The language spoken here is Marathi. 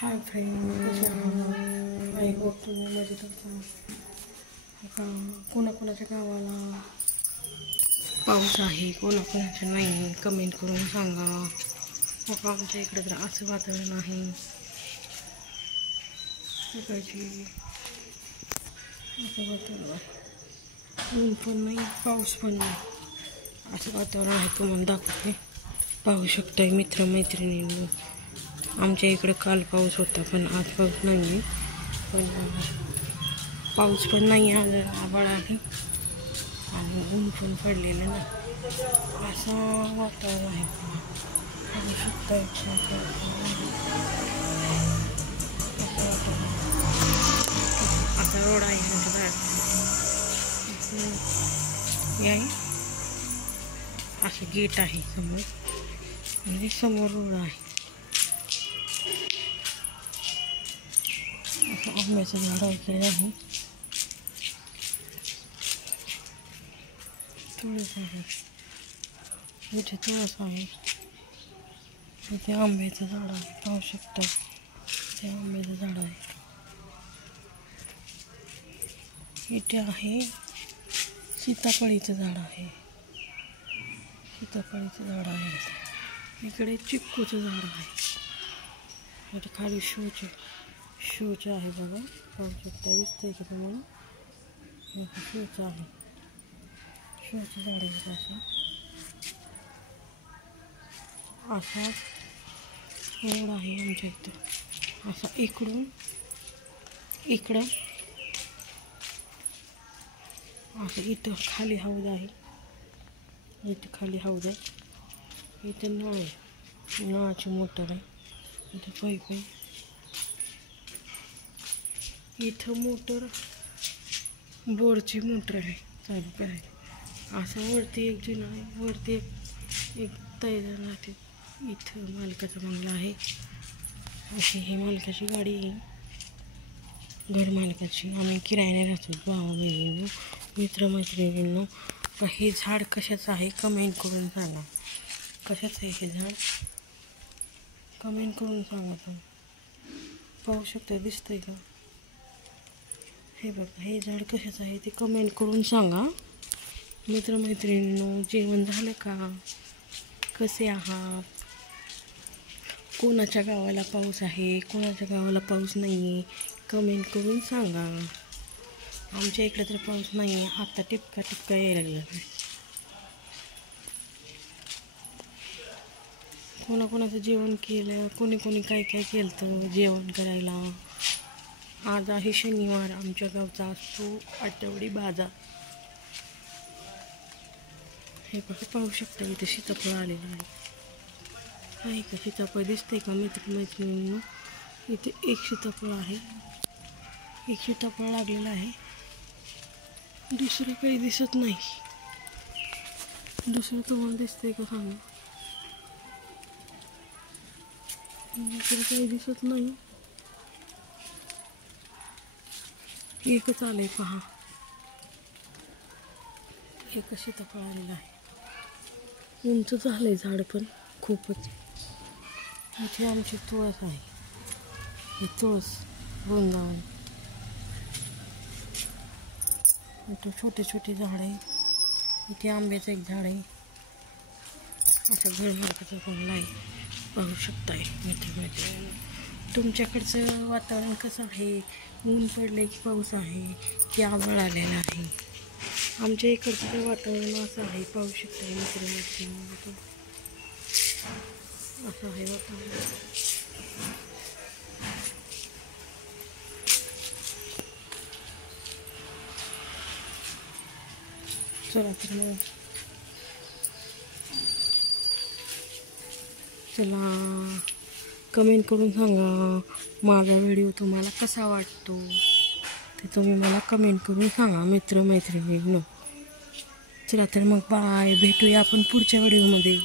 हाय फ्रेंड, कसे आहात? आई होप तुम्ही मजेत असाल. आता कोणाकोणाच्या गावाला पाऊस आहे, कोणाकोणाच्या नाही, कमेंट करून सांगा. मग आमच्या इकडे तर असं वातावरण आहे सकाळची. असं वातावरण, ऊन पण नाही पाऊस पण नाही, असं वातावरण आहे. तुम्हाला दाखवते, पाहू शकताय मित्रमैत्रिणींनी. आमच्या इकडे काल पाऊस होता पण आज पाऊस नाही आहे. पण पाऊस पण नाही आहे, आभाळ आहे आणि ऊन पण पडलेलं नाही. असं वातावरण आहे. पाहू शकताय आता रोड आहे आहे, असं गेट आहे समोर आणि समोर रोड आहे. असं आंब्याचं झाड इकडे आहे, तुळस आहे, इथे तुळस आहे, इथे आंब्याचं झाड आहे. पाहू शकता ते आंब्याचं झाड आहे. इथे आहे सीताफळीचं झाड आहे, सीताफळीचं झाड आहे. इकडे चिक्कूचं झाड आहे. इथे खाली शोचं आहे बघा, पाहू शकता. दिसतंय का तुम्हाला? शोचं आहे, शोचं झाड आहे. असा रोड आहे आमच्या इथं. असा इकडं असं इथं खाली हौद आहे, इथं खाली हौद आहे. इथं नळ आहे, नळाची मोटर आहे. इथं पाईप आहे, इथं मोटर बोरची मोटर आहे चालू करायची. असं वरती एक जुना आहे, वरती एक तैदान राहते. इथं मालकाचा बंगला आहे. अशी ही मालकाची गाडी आहे, घर मालकाची. आम्ही किरायाने राहतो भावा बहिणींनो, मित्रमैत्रिणींनो. हे झाड कशाचं आहे कमेंट करून सांगा. कशाचं आहे हे झाड कमेंट करून सांगा. तुम्ही पाहू शकता, दिसतंय का? हे बघा, हे झाड कशाचं आहे ते कमेंट करून सांगा मित्रमैत्रिणींनो. जेवण झालं का? कसे आहात? कोणाच्या गावाला पाऊस आहे, कोणाच्या गावाला पाऊस नाही आहे, कमेंट करून सांगा. आमच्या इकडे तर पाऊस नाही आहे, आता टिपका यायला लागला. कोणाकोणाचं जेवण केलं, कोणी काय केलं तर जेवण करायला. आज आहे शनिवार, आमच्या गावचा असतो आठवडी बाजार. हे बघा, पाहू शकता इथे सीताफळ आलेलं आहे का? सीताफळ दिसतंय का मित्रमैत्रिणींनो? इथे एक सीताफळ आहे, एक सीताफळ लागलेलं आहे. दुसरं काही दिसत नाही. दुसरं तुम्हाला दिसतंय का सांगा? दुसरं काही दिसत नाही, एकच आलंय पहा. एकच सीताफळ आलेलं आहे. उंच झालंय झाड पण खूपच. इथे आमची तुळस आहे, ही तुळस वृंदावन. इथे छोटे झाड आहे. इथे आंब्याचं एक झाड आहे. असं घर मालकाचा बंगला आहे, पाहू शकताय मित्रमैत्रिणी. तुमच्याकडचं वातावरण कसं आहे? ऊन पडले की पाऊस आहे की आभाळ आलेलं आहे? आमच्या इकडचं वातावरण असं आहे, पाहू शकताय मित्रमैत्रिणी. असं आहे वातावरण. चला तर मग कमेंट करून सांगा माझा व्हिडिओ तुम्हाला कसा वाटतो ते तुम्ही मला कमेंट करून सांगा मित्रमैत्रिणींनो. चला तर मग बाय, भेटूया आपण पुढच्या व्हिडिओमध्ये.